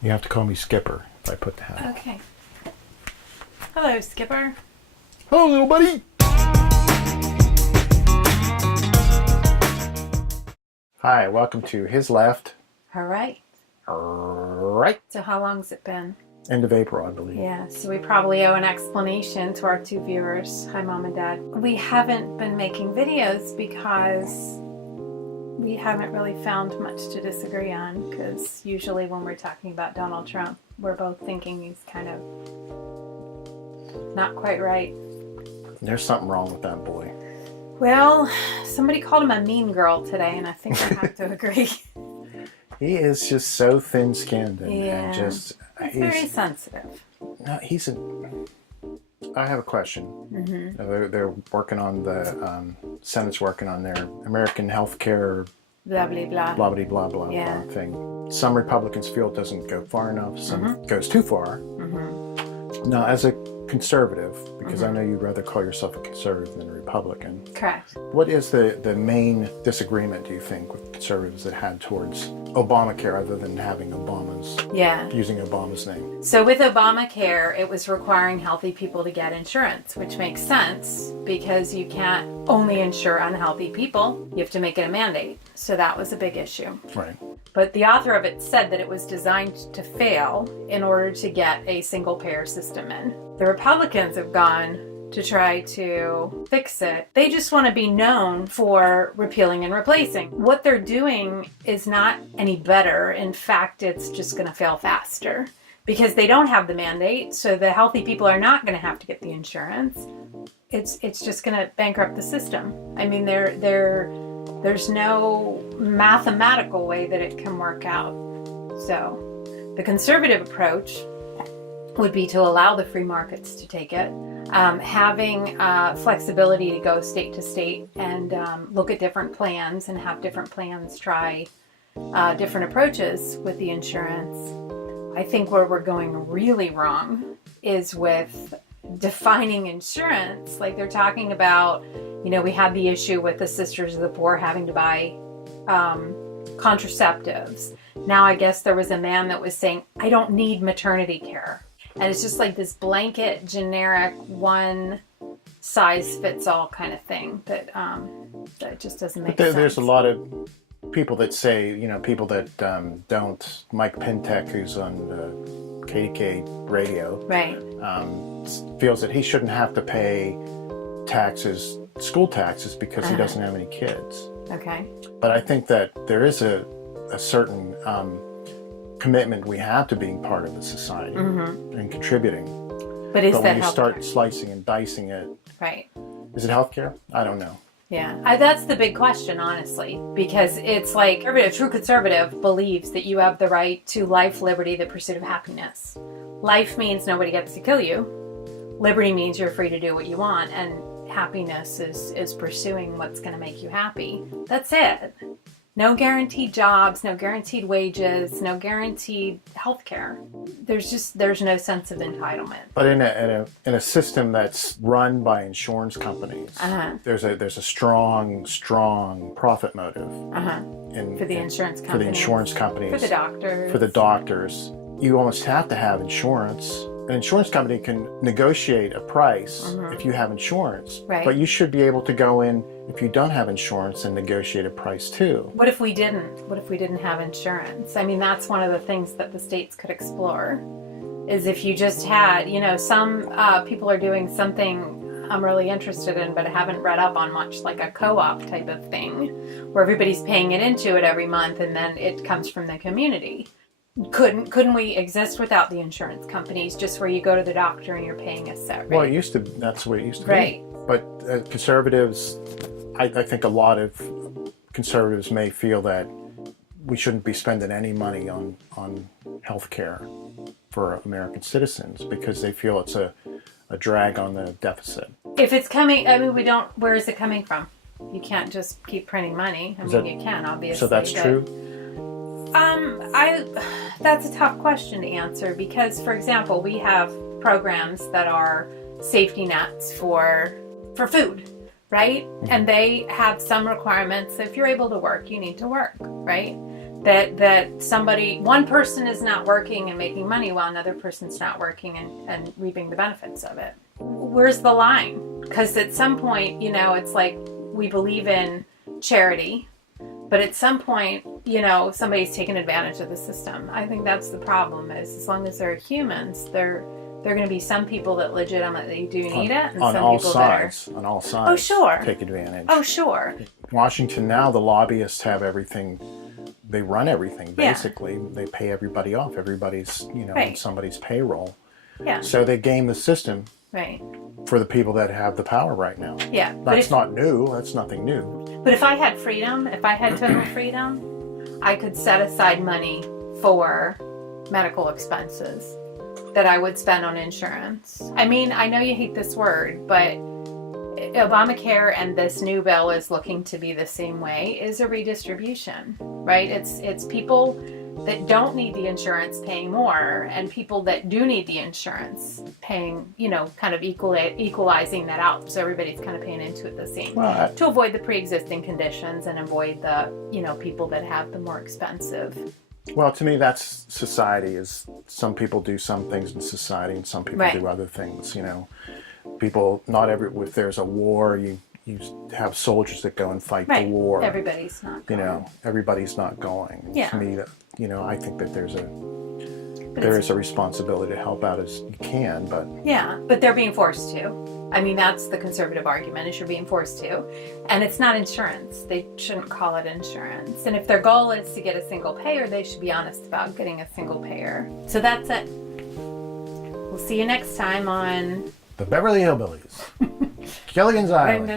You have to call me Skipper if I put the hat on. Okay. Hello, Skipper. Hello, little buddy. Hi, welcome to His Left. All right. Right. So how long's it been? End of April, I believe. Yeah, so we probably owe an explanation to our two viewers. Hi, Mom and Dad. We haven't been making videos because we haven't really found much to disagree on, because usually when we're talking about Donald Trump, we're both thinking he's kind of not quite right. There's something wrong with that boy. Well, somebody called him a mean girl today, and I think I have to agree. He is just so thin-skinned and just... He's very sensitive. No, I have a question. Mm-hmm. They're working on the... Senate's working on their American Health Care... Blah, blah, blah. Blah, blah, blah, blah, Yeah. blah thing. Some Republicans feel it doesn't go far enough. Some goes too far. Mm-hmm. Now, as a conservative, because I know you'd rather call yourself a conservative than a Republican. Correct. What is the main disagreement, do you think, with conservatives that had towards Obamacare, other than having using Obama's name? So with Obamacare, it was requiring healthy people to get insurance, which makes sense because you can't only insure unhealthy people. You have to make it a mandate. So that was a big issue. Right. But the author of it said that it was designed to fail in order to get a single payer system in. The Republicans have gone to try to fix it. They just want to be known for repealing and replacing. What they're doing is not any better. In fact, it's just going to fail faster because they don't have the mandate. So the healthy people are not going to have to get the insurance. It's just going to bankrupt the system. I mean, there's no mathematical way that it can work out. So the conservative approach would be to allow the free markets to take it, having flexibility to go state to state and look at different plans and have different plans try different approaches with the insurance. I think where we're going really wrong is with defining insurance. Like they're talking about, we had the issue with the Sisters of the Poor having to buy contraceptives. Now I guess there was a man that was saying, I don't need maternity care. And it's just like this blanket, generic, one size fits all kind of thing that just doesn't make sense. There's a lot of people that say, people that don't. Mike Pintek, who's on KDK radio, right, feels that he shouldn't have to pay taxes, school taxes, because he doesn't have any kids. Okay. But I think that there is a certain commitment we have to being part of the society and contributing. But when you start slicing and dicing it, right? Is it healthcare? I don't know. Yeah, that's the big question, honestly, because it's like a true conservative believes that you have the right to life, liberty, the pursuit of happiness. Life means nobody gets to kill you. Liberty means you're free to do what you want, and happiness is pursuing what's going to make you happy. That's it. No guaranteed jobs, no guaranteed wages, no guaranteed health care. There's no sense of entitlement. But in a system that's run by insurance companies, there's a strong profit motive. For the insurance companies. For the insurance companies. For the doctors. For the doctors. You almost have to have insurance. An insurance company can negotiate a price if you have insurance. Right. But you should be able to go in, if you don't have insurance, and negotiate a price too. What if we didn't? What if we didn't have insurance? I mean, that's one of the things that the states could explore, is if you just had, some people are doing something I'm really interested in, but I haven't read up on much, like a co-op type of thing, where everybody's paying it into it every month and then it comes from the community. Couldn't we exist without the insurance companies, just where you go to the doctor and you're paying a set rate? Well, that's the way it used to right. be. But conservatives, I think a lot of conservatives may feel that we shouldn't be spending any money on health care for American citizens because they feel it's a drag on the deficit. If it's coming, where is it coming from? You can't just keep printing money. You can, obviously. So that's true? That's a tough question to answer because, for example, we have programs that are safety nets for food, right? And they have some requirements. If you're able to work, you need to work, right? that somebody, one person is not working and making money while another person's not working and reaping the benefits of it. Where's the line? Because at some point, you know, it's like we believe in charity, but at some point, you know, somebody's taking advantage of the system. I think that's the problem, is as long as they're humans, there are going to be some people that legitimately do need it, and on some all people sides, on all sides. Oh, sure. Take advantage. Oh, sure. Washington now, the lobbyists have everything. They run everything Yeah. basically. They pay everybody off. Everybody's, you know, on Right. somebody's payroll. Yeah. So they game the system Right. for the people that have the power right now. Yeah. But That's if, not new. That's nothing new. but if I had freedom, if I had total freedom, I could set aside money for medical expenses that I would spend on insurance. I mean, I know you hate this word, but Obamacare and this new bill is looking to be the same way, is a redistribution, right? It's people that don't need the insurance paying more, and people that do need the insurance paying, you know, kind of equalizing that out, so everybody's kind of paying into it the same, Well, to avoid the pre-existing conditions and avoid the, you know, people that have the more expensive. well, to me, that's society. Is some people do some things in society, and some people Right. do other things. You know, people. Not every. If there's a war, you have soldiers that go and fight Right. the war. Everybody's not You going. know, everybody's not going. Yeah. To me, that, you know, I think that there it's- is a responsibility to help out as you can, but Yeah, but they're being forced to. I mean, that's the conservative argument, is you're being forced to. And it's not insurance. They shouldn't call it insurance. And if their goal is to get a single payer, they should be honest about getting a single payer. So that's it. We'll see you next time on... the Beverly Hillbillies, Gilligan's Island.